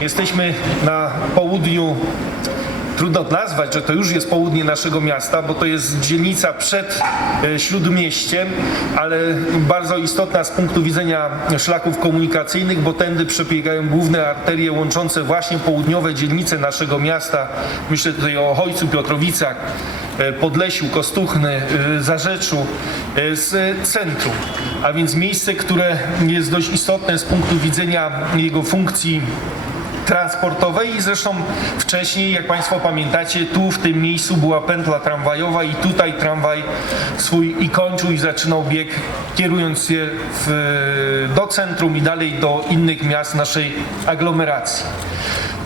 Jesteśmy na południu Trudno nazwać, że to już jest południe naszego miasta, bo to jest dzielnica przed e, Śródmieściem, ale bardzo istotna z punktu widzenia szlaków komunikacyjnych, bo tędy przebiegają główne arterie łączące właśnie południowe dzielnice naszego miasta. Myślę tutaj o Ojcu, Piotrowicach, e, Podlesiu, Kostuchny, e, Zarzeczu z centrum. A więc miejsce, które jest dość istotne z punktu widzenia jego funkcji transportowej i zresztą wcześniej, jak Państwo pamiętacie, tu w tym miejscu była pętla tramwajowa i tutaj tramwaj swój i kończył i zaczynał bieg, kierując się w, do centrum i dalej do innych miast naszej aglomeracji.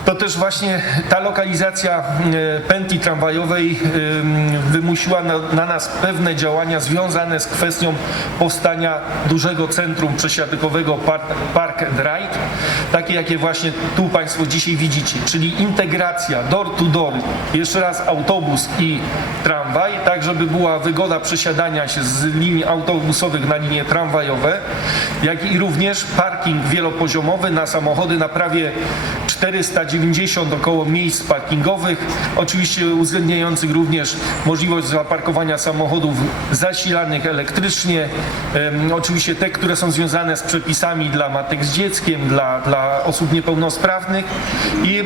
To też właśnie ta lokalizacja e, pętli tramwajowej em, wymusiła na, na nas pewne działania związane z kwestią powstania dużego centrum przesiadkowego Park, park and Ride, takie jakie właśnie tu Państwo dzisiaj widzicie, czyli integracja door to door, jeszcze raz autobus i tramwaj, tak żeby była wygoda przesiadania się z linii autobusowych na linie tramwajowe, jak i również parking wielopoziomowy na samochody na prawie 490 około miejsc parkingowych, oczywiście uwzględniających również możliwość zaparkowania samochodów zasilanych elektrycznie, oczywiście te, które są związane z przepisami dla matek z dzieckiem, dla, dla osób niepełnosprawnych i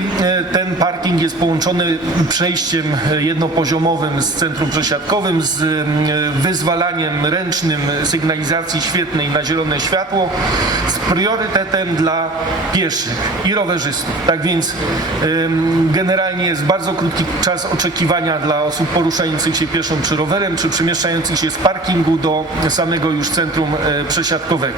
ten parking jest połączony przejściem e, jednopoziomowym z centrum przesiadkowym, z em, wyzwalaniem ręcznym sygnalizacji świetnej na zielone światło z priorytetem dla pieszych i rowerzystów. Tak więc generalnie jest bardzo krótki czas oczekiwania dla osób poruszających się pieszą czy rowerem, czy przemieszczających się z parkingu do samego już centrum e, przesiadkowego.